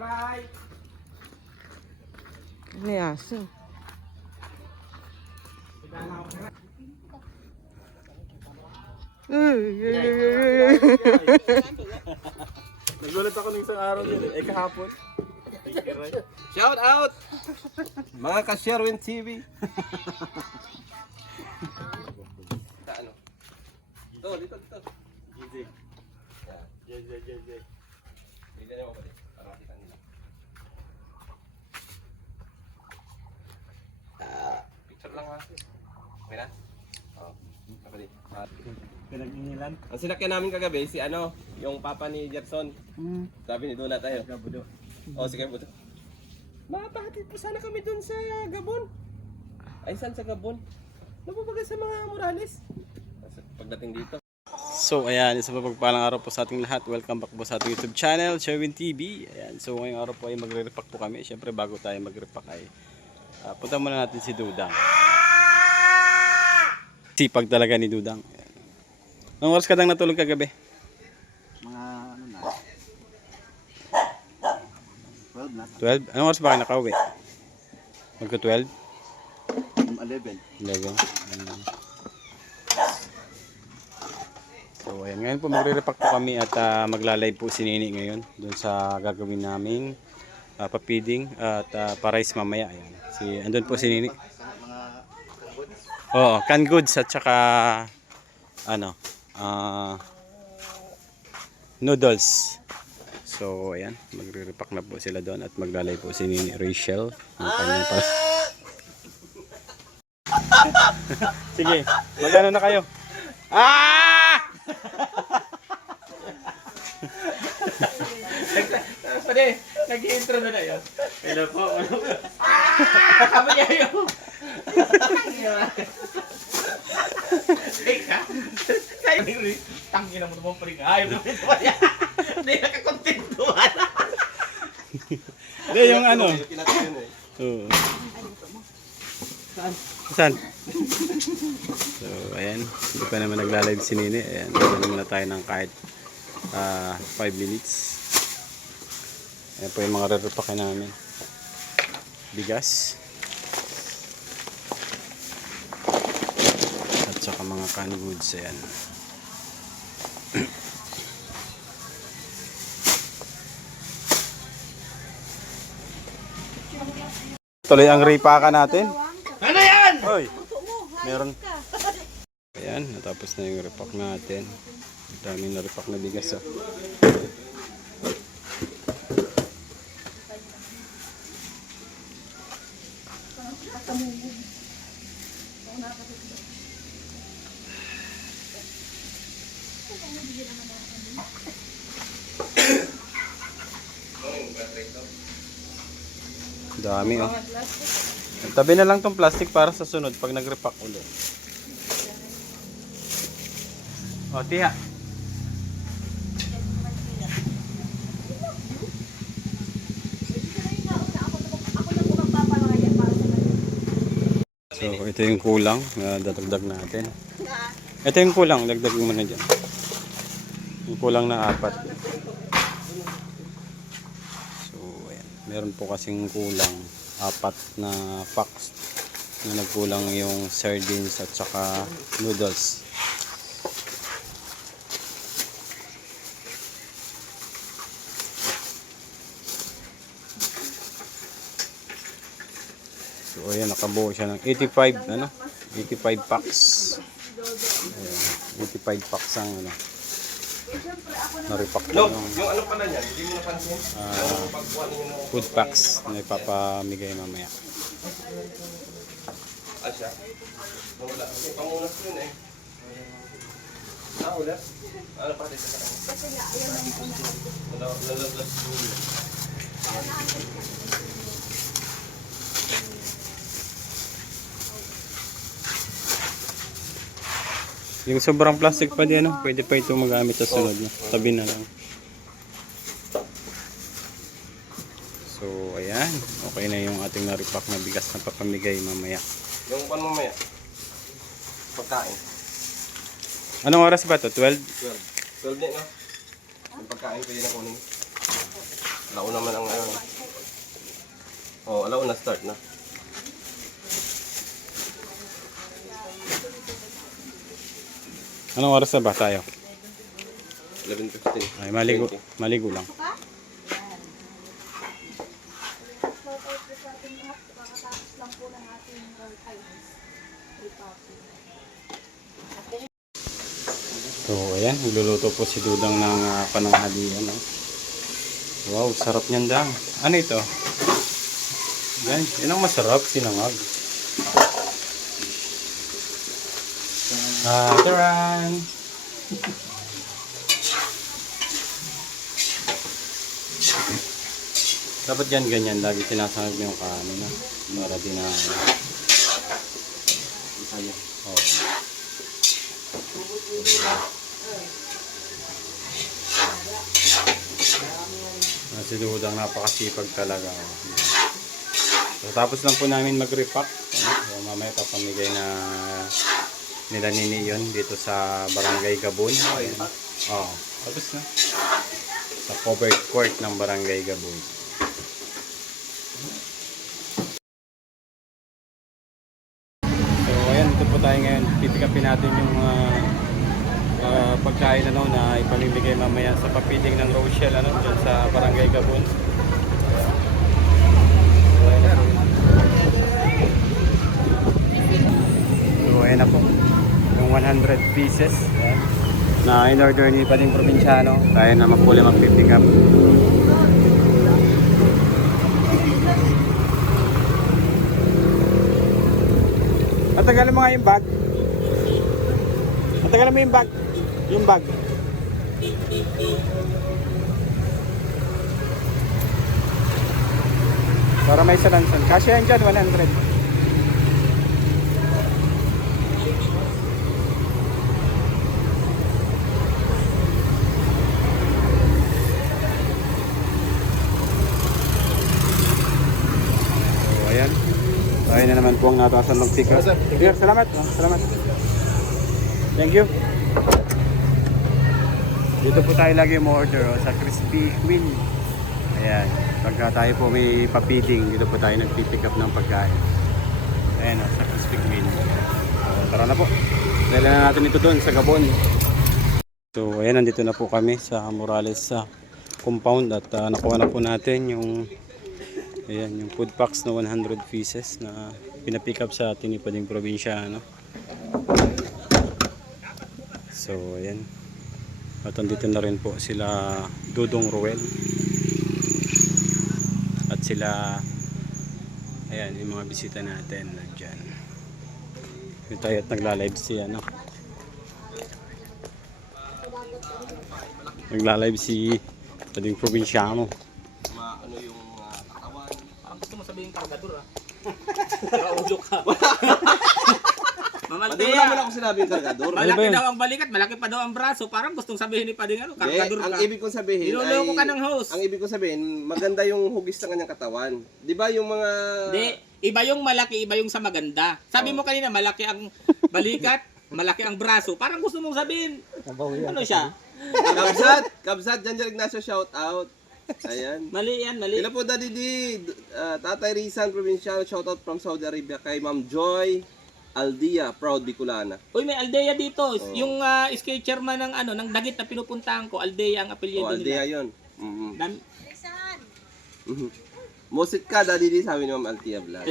Ano yung aso? Nagulat ako ng isang araw yun eh. Kahapon. Shout out! Mga ka-Sherwin TV. Sa ano? Dito. JJ. Bigyan niyo ako pala. Para makita nila. Picture lang kasi. Okay na? Oo. Kapatid. Pinag-inilan. Ang sinakyan namin kagabi, si ano, yung papa ni Gerson. Sabi ni doon na tayo. Gabudo. Oo, sige Budo. Mapahatid po sana kami doon sa Gabon. Ay, saan sa Gabon? Nabubaga sa mga Morales. Pagdating dito. So ayan, isang mapagpalang araw po sa ating lahat. Welcome back po sa ating YouTube channel, Sherwin TV. Ayan, so ngayong araw po ay magre-repack po kami. Siyempre bago tayo magre-repack ay punta muna natin si Dudang. Sipag talaga ni Dudang. Ayan. Anong oras ka dang natulog kagabi? Mga ano na. 12 na. 12? Anong oras ba kayo nakauwi? Magka 12? 11. 11. So ayan, ngayon po magre-repack po kami at magla-live po si Nini ngayon doon sa gagawin naming papiding at pa-rice mamaya. Ayan. Andun po si Nini. Mga goods. Oo, canned goods at saka ano, noodles. So ayan, magre-repack na po sila doon at magla-live po si Nini Rachel. Ang kanya pa. Sige, magano na kayo? Pwede, nag-intro na na yun. Hello po. Sabi niya yun. Teka. Tangin mo naman pa rin. Ayaw naman ito yan. Hindi nakakontentuhan. Hindi, yung ano. Oo. Saan? So, ayan. Hindi pa naman nagla-live si Nini. Ayan, gano'n muna tayo ng kahit 5 minutes. Ayan po yung mga re-repack namin. Bigas. At saka mga canned goods. Ayan. Tuloy ang ripakan natin. Ano yan? Hoy, meron. Ayan, natapos na yung repack natin. Daming na repack na bigas. Oh. Dami oh. Tabi na lang tong plastic para sa sunod pag nag-repack ulit. O, tiha. So, ito yung kulang na dadagdag natin. Ito yung kulang, dagdag mo na dyan. Yung kulang na 4. So, ayan. Meron po kasing kulang 4 na packs na nagkulang yung sardines at saka noodles. So ayan, nakabuo siya ng 85 ano? 85 packs. Ayan, 85 packs ang ano. Na-repack No, yung yung ano pala niyan, hindi mo napansin. Yung pagkuha ninyo ng food packs na ipapamigay mamaya. Asya. Wala. Pangunas yun eh. Ulas? Ano pa dito sa kanya? Kasi nga, ayaw na yung lalablas yun. Yung sobrang plastic pa din, ano? Pwede pa ito magamit sa sunod na. Tabi na lang. So, ayan. Okay na yung ating na-repack na bigas na papamigay mamaya. Yung pan mamaya. Pagkain. Anong oras ba to? 12? 12. 12 din, no? Yung pagkain pwede na kunin. Alauna man ang ano. Oh, alauna start na. Anong oras na ba tayo? 11:15. Ay, maligo lang. So, ayan, nagluluto po si Dudang ng pananghalian. No? Wow, sarap niyan dang. Ano ito? Yan, yan ang masarap, sinangag. Taran! Dapat yan ganyan, lagi sinasangag mo yung kanin na. Para di na... Oh. Si Dudang napakasipag talaga. So, tapos lang po namin mag-repack. So, mamaya papamigay na nila ni Nion dito sa Barangay Gabon. Oh, tapos na. Sa covered court ng Barangay Gabon. So, ayan, dito po tayo ngayon. Pipick-upin natin yung pagkain na ipamimigay mamaya sa papiling ng Rochelle dyan sa Barangay Gabon. So ayan na po yung 100 pieces na in-order ni Pading Probinsyano. Tayo na magpuli mag-pick up. Matagal mo nga yung bag. Matagal mo yung bag. Yung bag. Para may salansan. Kasya yan dyan, 100. So, ayan. Tayo na naman po ang natasan ng pick up. Here, salamat. Salamat. Thank you. Dito po tayo lagi mo-order sa Crispy Queen. Ayan. Pagka tayo po may papiling, dito po tayo nag-pick up ng pagkain. Ayan sa Crispy Queen. So, tara na po. Dala na natin ito doon sa Gabon. So ayan, nandito na po kami sa Morales sa compound at nakuha na po natin yung ayan, yung food packs na 100 pieces na pinapick up sa atin ni Pading Probinsyano. So ayan. At andito na rin po sila Dudong Ruel at sila ayan yung mga bisita natin dyan. Dito tayo at nagla-live si nagla-live si Pading Probinsyano. Ano yung katawan. Parang gusto mo sabihin kargador Raulo ka. Pati wala mo na ako sinabi yung kargador. Malaki daw ang balikat, malaki pa daw ang braso. Parang gustong sabihin ni Pading kargador ka. Ang ibig kong sabihin Niloloko ka ng host. Ang ibig kong sabihin, maganda yung hugis ng kanyang katawan. Di ba yung mga... Hindi, iba yung malaki, iba yung sa maganda. Sabi mo kanina, malaki ang balikat, malaki ang braso. Parang gusto mong sabihin, ano siya? Kabsat, Jan Ignacio, shout out. Ayan. Mali yan, mali. Sila po Daddy D, Tatay Rizan, Provinciano, shout out from Saudi Arabia kay Ma'am Joy Aldia, proud Bicolana. Uy, may Aldea dito. Yung skate chairman ng ng dagit na pinupuntahan ko, Aldea ang apelyido Aldea nila. yun. Dam- Musit ka, Daddy D, sabi ni Ma'am Altia Vlog.